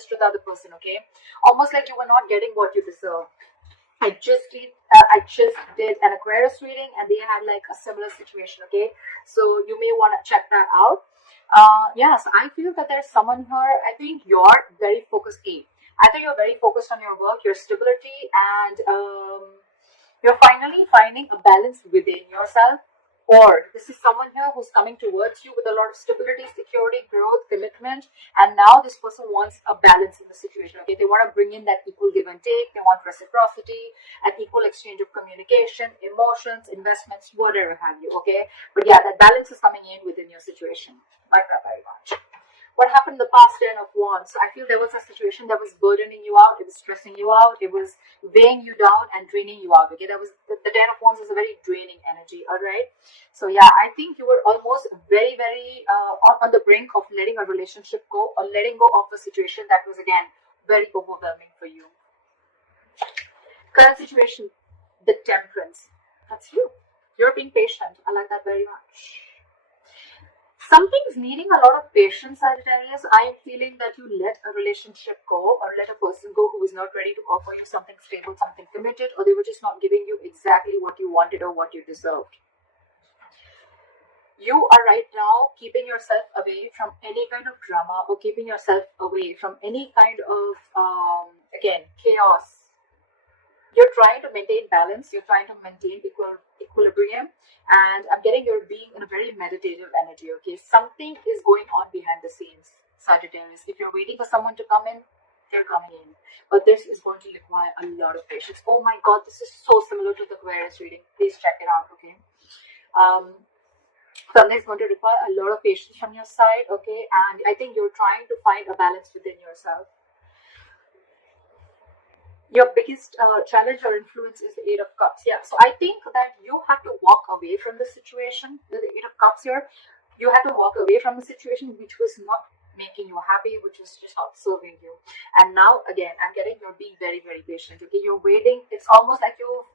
unfinished with the other person, okay? Almost like you were not getting what you deserve. I just did an Aquarius reading, and they had like a similar situation, okay? So you may want to check that out. Yes, I feel that there's someone here. I think you're very focused. I think you're very focused on your work, your stability, and you're finally finding a balance within yourself. Or this is someone here who's coming towards you with a lot of stability, security, growth, commitment, and now this person wants a balance in the situation. Okay, they want to bring in that equal give and take. They want reciprocity, an equal exchange of communication, emotions, investments, whatever have you. Okay, but yeah, that balance is coming in within your situation. Like that very much. What happened in the past 10 of Wands? I feel there was a situation that was burdening you out, it was stressing you out, it was weighing you down and draining you out. Okay, that was the 10 of Wands is a very draining energy. All right, so yeah, I think you were almost very, very on the brink of letting a relationship go, or letting go of a situation that was again very overwhelming for you. Current situation, the Temperance. That's you. You're being patient. I like that very much. Something's needing a lot of patience, Sagittarius. I am feeling that you let a relationship go, or let a person go who is not ready to offer you something stable, something committed, or they were just not giving you exactly what you wanted or what you deserved. You are right now keeping yourself away from any kind of drama, or keeping yourself away from any kind of, again, chaos. You're trying to maintain balance, you're trying to maintain equilibrium, and I'm getting you're being in a very meditative energy, okay? Something is going on behind the scenes, Sagittarius. If you're waiting for someone to come in, they're coming in. But this is going to require a lot of patience. Oh my God, this is so similar to the Aquarius reading. Please check it out, okay? Something's going to require a lot of patience from your side, okay? And I think you're trying to find a balance within yourself. Your biggest challenge or influence is the Eight of Cups. Yeah, so I think that you have to walk away from the situation. The Eight of Cups here, you have to walk away from the situation which was not making you happy, which was just not serving you. And now again, I'm getting you're being very, very patient. Okay, you're waiting. It's almost like you've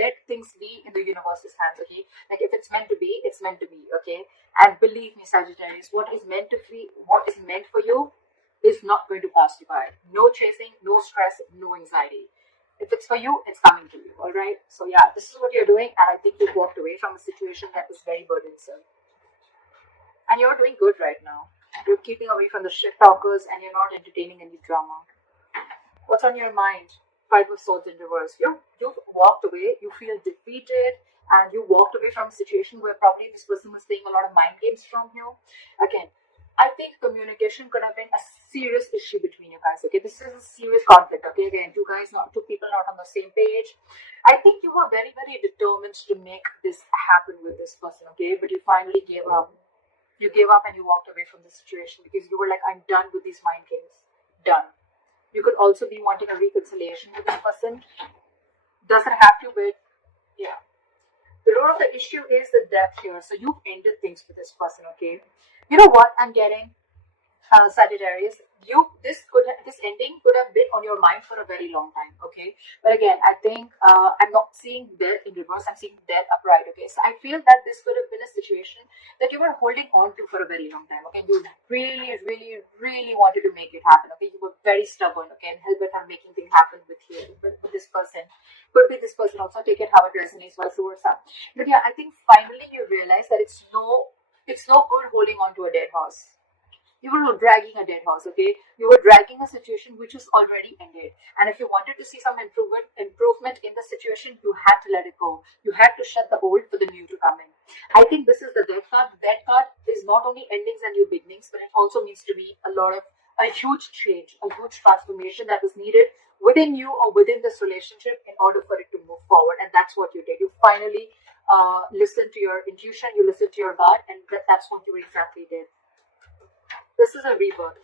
let things be in the universe's hands. Okay, like if it's meant to be, it's meant to be. Okay, and believe me, Sagittarius, what is meant to be, what is meant for you, is not going to pass you by. No chasing, no stress, no anxiety. If it's for you, it's coming to you. All right. So yeah, this is what you're doing, and I think you've walked away from a situation that was very burdensome, and you're doing good right now. You're keeping away from the shit talkers, and you're not entertaining any drama. What's on your mind? Five of Swords in reverse. You've walked away. You feel defeated, and you walked away from a situation where probably this person was playing a lot of mind games from you. Again, I think communication could have been a serious issue between you guys. Okay, this is a serious conflict. Okay, again, two people not on the same page. I think you were very, very determined to make this happen with this person. Okay, but you finally gave up. You gave up and you walked away from the situation because you were like, I'm done with these mind games. Done. You could also be wanting a reconciliation with this person. Doesn't have to, but yeah. The root of the issue is the depth here. So you've ended things with this person, okay? You know what I'm getting, Sagittarius? This ending could have been on your mind for a very long time, okay? But again, I think I'm not seeing death in reverse. I'm seeing death upright, okay? So I feel that this could have been a situation that you were holding on to for a very long time, okay? You really, really, really wanted to make it happen, okay? You were very stubborn, okay? And hell bent on making things happen with this person. Could be this person also. Take it how it resonates, vice versa. But yeah, I think finally you realize that it's no good holding on to a dead horse. You were dragging a dead horse, okay? You were dragging a situation which was already ended. And if you wanted to see some improvement in the situation, you had to let it go. You had to shut the old for the new to come in. I think this is the death card. The death card is not only endings and new beginnings, but it also means to be a huge change, a huge transformation that was needed within you or within this relationship in order for it to move forward. And that's what you did. You finally listened to your intuition, you listened to your gut, and that's what you exactly did. This is a rebirth.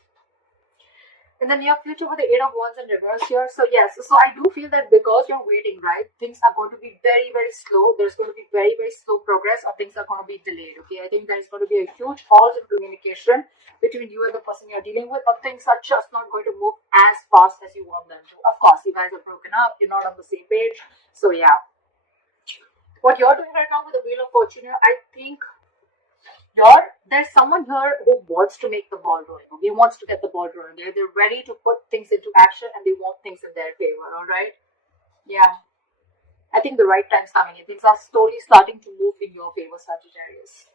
In the near future with the Eight of Wands in reverse here. So yes, so I do feel that because you're waiting, right, things are going to be very, very slow. There's going to be very, very slow progress, or things are going to be delayed, okay? I think there's going to be a huge halt in communication between you and the person you're dealing with, or things are just not going to move as fast as you want them to. Of course, you guys are broken up, you're not on the same page. So yeah. What you're doing right now with the Wheel of Fortune here, I think There's someone here who wants to make the ball rolling. He wants to get the ball rolling. They're ready to put things into action and they want things in their favor. All right. Yeah. I think the right time's coming. Things are slowly starting to move in your favor, Sagittarius.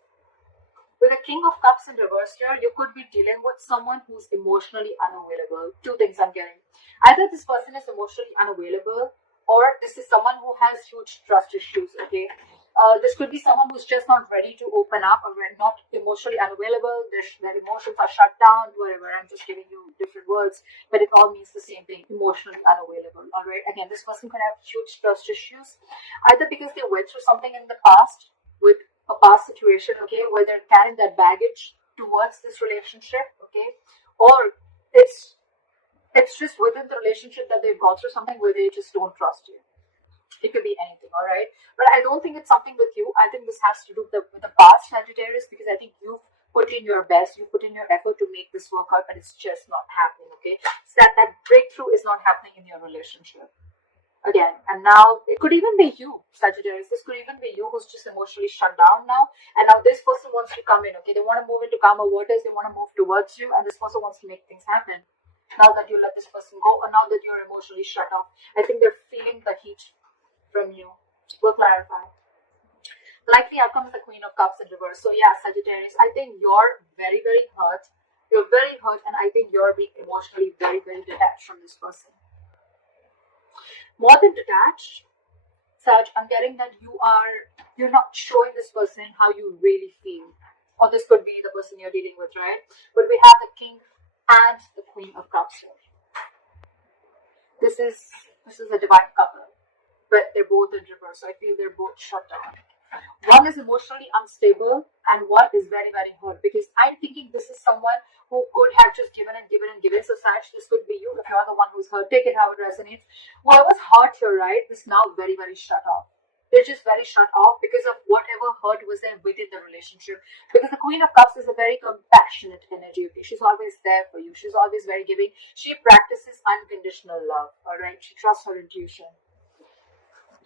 With the King of Cups in reverse here, you could be dealing with someone who's emotionally unavailable. Two things I'm getting. Either this person is emotionally unavailable or this is someone who has huge trust issues, okay? This could be someone who's just not ready to open up or not emotionally unavailable. Their emotions are shut down, whatever. I'm just giving you different words, but it all means the same thing, emotionally unavailable, all right? Again, this person could have huge trust issues, either because they went through something in the past with a past situation, okay, where they're carrying that baggage towards this relationship, okay, or it's just within the relationship that they've gone through something where they just don't trust you. It could be anything, all right, but I don't think it's something with you. I think this has to do with the past, Sagittarius, because I think you've put in your best, you put in your effort to make this work out, but it's just not happening, okay? So that breakthrough is not happening in your relationship. Again, and now it could even be you, Sagittarius. This could even be you who's just emotionally shut down now, and now this person wants to come in, okay? They want to move into calmer waters, they want to move towards you, and this person wants to make things happen. Now that you let this person go, or now that you're emotionally shut off, I think they're feeling the heat from you. We'll clarify. Likely outcome is the Queen of Cups in reverse. So yeah, Sagittarius, I think you're very, very hurt. You're very hurt, and I think you're being emotionally very, very detached from this person. More than detached, Sag, I'm getting that you're not showing this person how you really feel. Or this could be the person you're dealing with, right? But we have the King and the Queen of Cups here. This is a divine couple, but they're both in reverse. So I feel they're both shut down. One is emotionally unstable and one is very, very hurt, because I'm thinking this is someone who could have just given and given and given. So Sag, this could be you if you're the one who's hurt. Take it how it resonates. Whoever's hurt here, right, is now very, very shut off. They're just very shut off because of whatever hurt was there within the relationship. Because the Queen of Cups is a very compassionate energy. Okay? She's always there for you. She's always very giving. She practices unconditional love. All right. She trusts her intuition.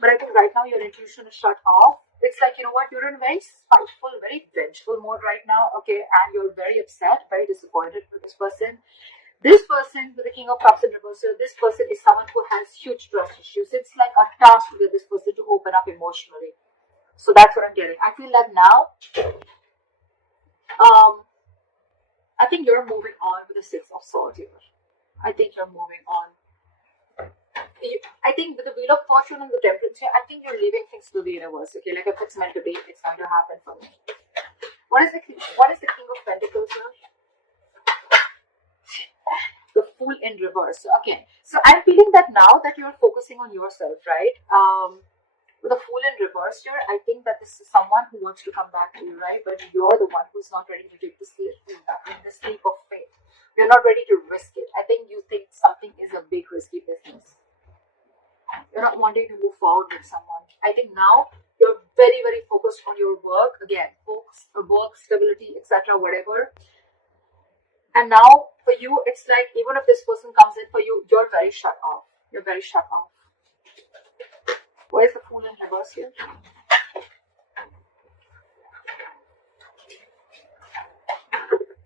But I think right now your intuition is shut off. It's like, you know what, you're in a very spiteful, very vengeful mode right now, okay, and you're very upset, very disappointed with this person. This person, with the King of Cups in reverse, this person is someone who has huge trust issues. It's like a task to get this person to open up emotionally. So that's what I'm getting. I feel that now, I think you're moving on with the Six of Swords here. I think you're moving on. I think with the Wheel of Fortune and the Temperance here, I think you're leaving things to the universe. Okay, like if it's meant to be, it's going to happen for me. What is the King of Pentacles here? The Fool in reverse. Okay, so I'm feeling that now that you're focusing on yourself, right? With the Fool in reverse here, I think that this is someone who wants to come back to you, right? But you're the one who's not ready to take this leap of faith. You're not ready to risk it. I think you think something is a big risky business. You're not wanting to move forward with someone. I think now you're very, very focused on your work. Again, work, stability, etc., whatever. And now for you, it's like even if this person comes in for you, you're very shut off. You're very shut off. Why is the Fool in reverse here?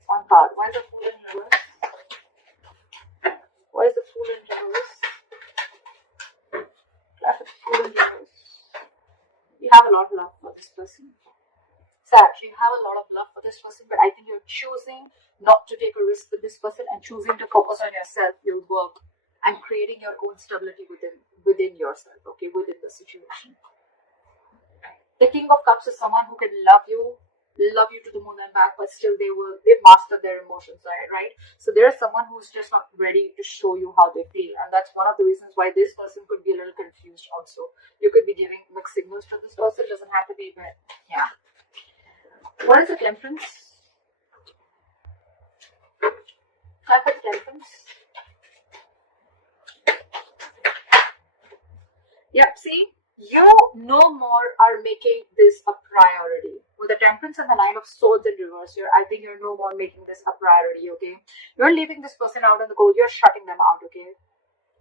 One card. Why is the Fool in reverse? Why is the Fool in reverse? You have a lot of love for this person. Sag, you have a lot of love for this person, but I think you're choosing not to take a risk with this person and choosing to focus on yourself, your work, and creating your own stability within yourself, okay, within the situation. The King of Cups is someone who can love you to the moon and back, but still they've mastered their emotions, right? So there's someone who's just not ready to show you how they feel, and that's one of the reasons why this person could be a little confused also. You could be giving mixed signals to this person. Doesn't have to be, but yeah. What is the Temperance? Type of Temperance. Yep, see, you no more are making this a priority. With the Temperance and the Nine of Swords in reverse here, I think you're no more making this a priority, okay? You're leaving this person out in the cold. You're shutting them out, okay?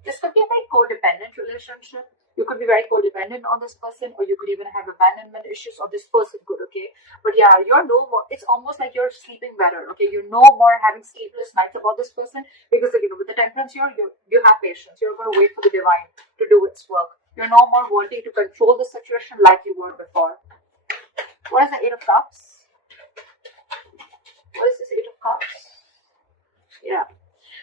This could be a very codependent relationship. You could be very codependent on this person, or you could even have abandonment issues, or this person could, okay? But yeah, you're no more, it's almost like you're sleeping better, okay? You're no more having sleepless nights about this person, because, with the temperance here, you have patience. You're going to wait for the divine to do its work. You're no more wanting to control the situation like you were before. What is the Eight of Cups? What is this Eight of Cups? Yeah.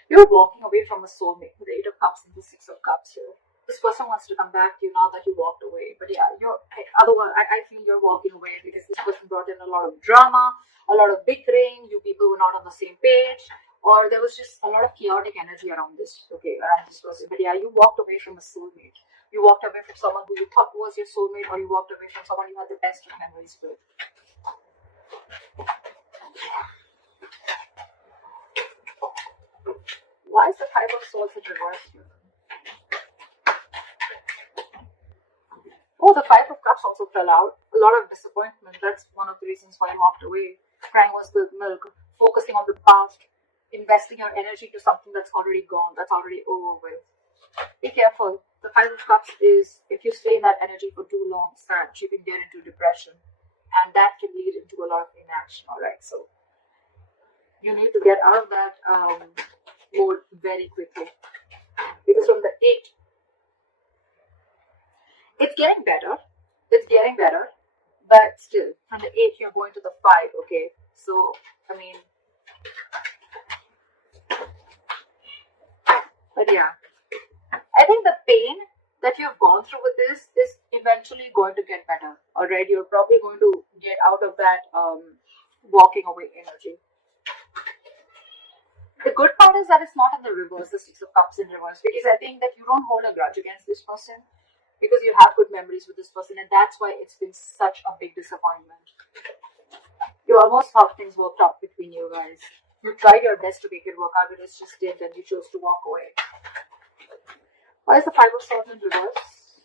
You're walking away from a soulmate with the Eight of Cups and the Six of Cups here. This person wants to come back to you now that you walked away. But yeah, otherwise, I feel you're walking away because this person brought in a lot of drama, a lot of bickering. You people were not on the same page, or there was just a lot of chaotic energy around this, around this person. But yeah, you walked away from a soulmate. You walked away from someone who you thought was your soulmate, or you walked away from someone you had the best of memories with. Why is the Five of Swords in reverse here? Oh, the Five of Cups also fell out. A lot of disappointment. That's one of the reasons why you walked away. Crying was the milk. Focusing on the past. Investing your energy to something that's already gone. That's already over with. Be careful. The Five of Cups is, if you stay in that energy for too long, you can get into depression. And that can lead into a lot of inaction. Alright, so you need to get out of that mode very quickly, because from the 8, it's getting better, but still from the 8 you're going to the 5, okay? So but yeah, I think the pain that you've gone through with this is eventually going to get better. Alright, you're probably going to get out of that walking away energy. The good part is that it's not in the reverse, the Six of Cups in reverse, because I think that you don't hold a grudge against this person, because you have good memories with this person, and that's why it's been such a big disappointment. You almost thought things worked out between you guys. You tried your best to make it work out, but it just didn't, and you chose to walk away. Why is the Five of Swords in reverse?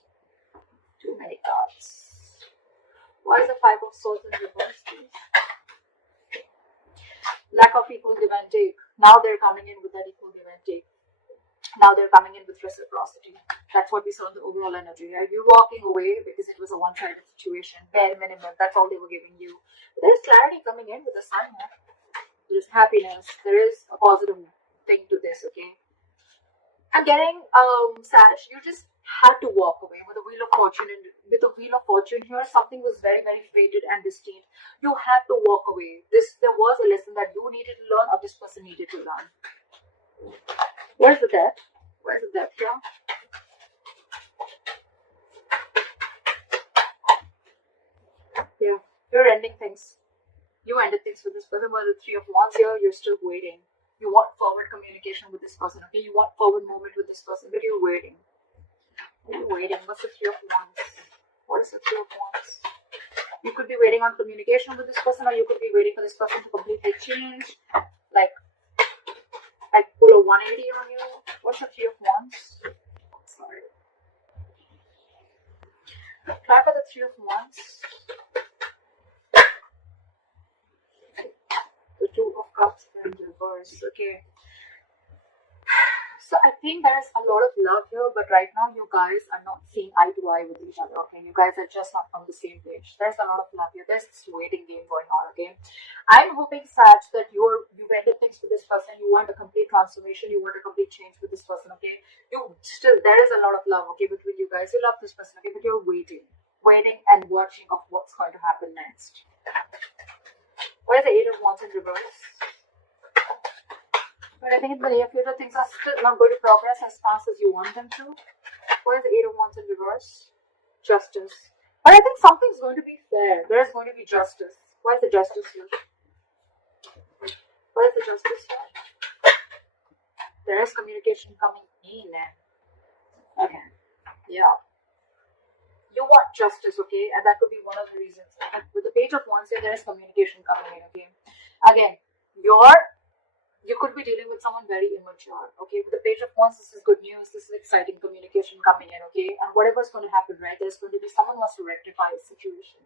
Too many cards. Why is the Five of Swords in reverse, please? Lack of equal give and take. Now they're coming in with that equal give and take. Now they're coming in with reciprocity. That's what we saw in the overall energy. Right? You're walking away because it was a one-sided situation. Bare minimum. That's all they were giving you. But there's clarity coming in with the Sun. There's happiness. There is a positive thing to this, okay? I'm getting, Sag, you just had to walk away with the Wheel of Fortune. And with the Wheel of Fortune here, something was very, very fated and destined. You had to walk away. There was a lesson that you needed to learn, or this person needed to learn. Where's the Death? Where's the Death here? Yeah, you're ending things. You ended things with this person. While the Three of Wands here, you're still waiting. You want forward communication with this person, okay? You want forward movement with this person, but you're waiting. You're waiting. What's the Three of Wands? What is the Three of Wands? You could be waiting on communication with this person, or you could be waiting for this person to completely change, like pull a 180 on you. What's the Three of Wands? Sorry. Try for the Three of Wands. The Two of Cups in reverse. Okay. So I think there's a lot of love here, but right now you guys are not seeing eye to eye with each other, okay? You guys are just not on the same page. There's a lot of love here. There's this waiting game going on, okay? I'm hoping, Sag, that you've ended things with this person. You want a complete transformation. You want a complete change with this person, okay? There is a lot of love, okay, between you guys. You love this person, okay? But you're waiting and watching of what's going to happen next. Why is the Eight of Wands in reverse? But I think in the near future, things are still not going to progress as fast as you want them to. Why is the Eight of Wands in reverse? Justice. But I think something's going to be fair. There is going to be justice. Why is the Justice here? Why is the Justice here? There is communication coming in. Okay. Yeah. You want justice, okay? And that could be one of the reasons. With the Page of Wands here, there is communication coming in, okay? Again, you could be dealing with someone very immature, okay? With the Page of Wands, this is good news. This is exciting communication coming in, okay? And whatever's going to happen, right? There's going to be someone who wants to rectify a situation.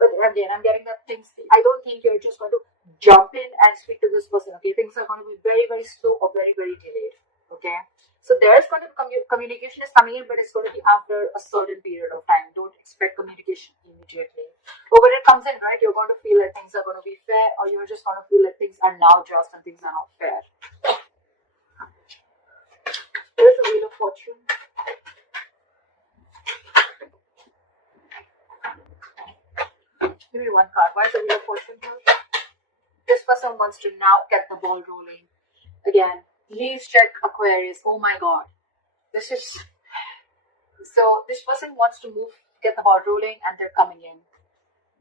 But again, I'm getting that I don't think you're just going to jump in and speak to this person, okay? Things are going to be very, very slow or very, very delayed, Okay, so there's going to be communication is coming in, but it's going to be after a certain period of time. Don't expect communication immediately. But when it comes in, right, you're going to feel like things are going to be fair, or you're just going to feel like things are now just and things are not fair. There's a Wheel of Fortune. Give me one card. Why is the Wheel of Fortune here? This person wants to now get the ball rolling. Again, please check Aquarius. Oh my god. This is... So, this person wants to move, get the ball rolling, and they're coming in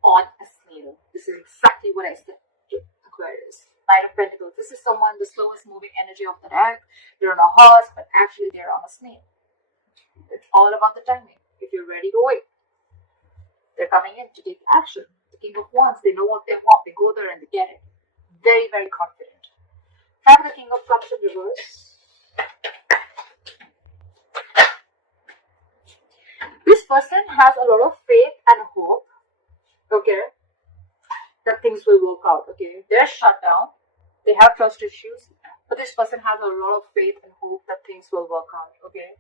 on a snail. This is exactly what I said to Aquarius. Knight of Pentacles. This is someone, the slowest moving energy of the deck. They're on a horse, but actually they're on a snail. It's all about the timing. If you're ready to wait. They're coming in to take action. The King of Wands, they know what they want. They go there and they get it. Very, very confident. Have the King of Cups in reverse. This person has a lot of faith and hope, okay, that things will work out, okay. They're shut down. They have trust issues, but this person has a lot of faith and hope that things will work out, okay.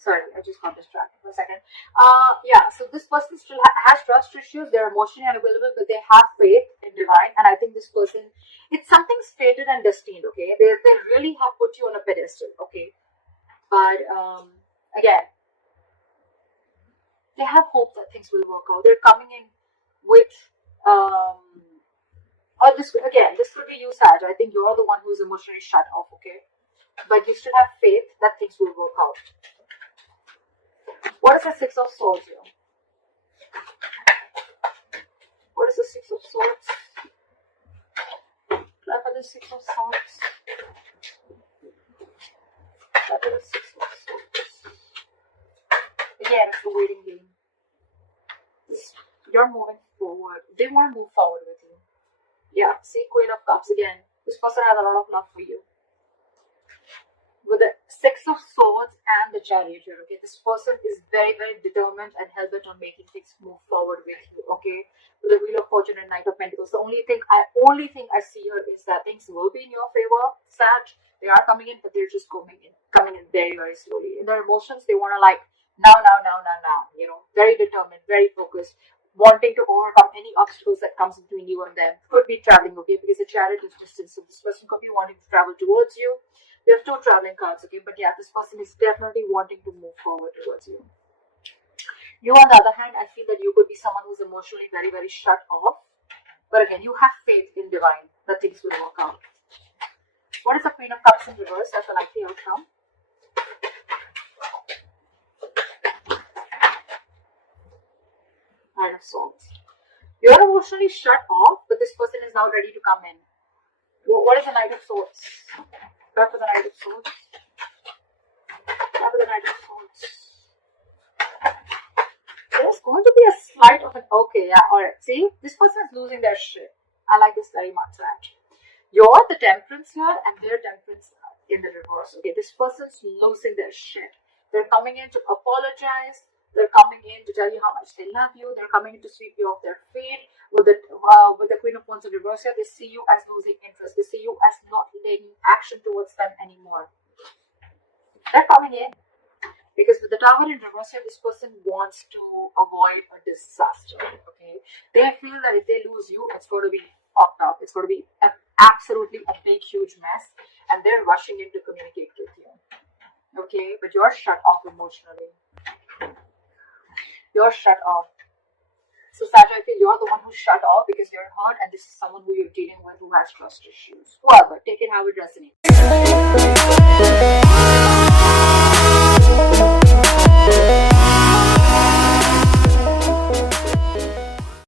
Sorry, I just got distracted for a second. Yeah, so this person still has trust issues. They're emotionally unavailable, but they have faith in divine. And I think this person, it's something's fated and destined, okay? They really have put you on a pedestal, okay? But, again, they have hope that things will work out. They're coming in with, or this could be you, Sag. I think you're the one who's emotionally shut off, okay? But you still have faith that things will work out. What is the Six of Swords here? What is the Six of Swords? Try for the Six of Swords. Try for the Six of Swords. Again, it's the waiting game. You're moving forward. They want to move forward with you. Yeah, see, Queen of Cups again. This person has a lot of love for you. With the Six of Swords and the Chariot here, okay? This person is very, very determined and hell-bent on making things move forward with you, okay? With the Wheel of Fortune and Knight of Pentacles. The only thing I see here is that things will be in your favor, Sag. They are coming in, but they're just coming in very, very slowly. In their emotions, they want to like, now, you know, very determined, very focused, wanting to overcome any obstacles that comes between you and them. Could be traveling, okay? Because the Chariot is distance, so this person could be wanting to travel towards you. We have two traveling cards, okay? But yeah, this person is definitely wanting to move forward towards you. You, on the other hand, I feel that you could be someone who's emotionally very, very shut off. But again, you have faith in divine that things will work out. What is the Queen of Cups in reverse? That's a likely outcome. Knight of Swords. You're emotionally shut off, but this person is now ready to come in. What is the Knight of Swords? Try for the Knight of Swords. Try for the Knight of Swords. There's going to be a slight of an... Okay, yeah, alright. See? This person is losing their shit. I like this very much, actually. You're the Temperance here, and their Temperance in the reverse. Okay, this person's losing their shit. They're coming in to apologize. They're coming in to tell you how much they love you. They're coming in to sweep you off their feet. With the Queen of Wands in reverse here, they see you as losing interest. They see you as not taking action towards them anymore. They're coming in. Because with the Tower in reverse here, this person wants to avoid a disaster. Okay, they feel that if they lose you, it's going to be fucked up. It's going to be absolutely a big, huge mess. And they're rushing in to communicate with you. Okay, but you're shut off emotionally. You're shut off. So Sag, I feel you're the one who's shut off because you're hurt, and this is someone who you're dealing with who has trust issues. Whoever, take it how it resonates.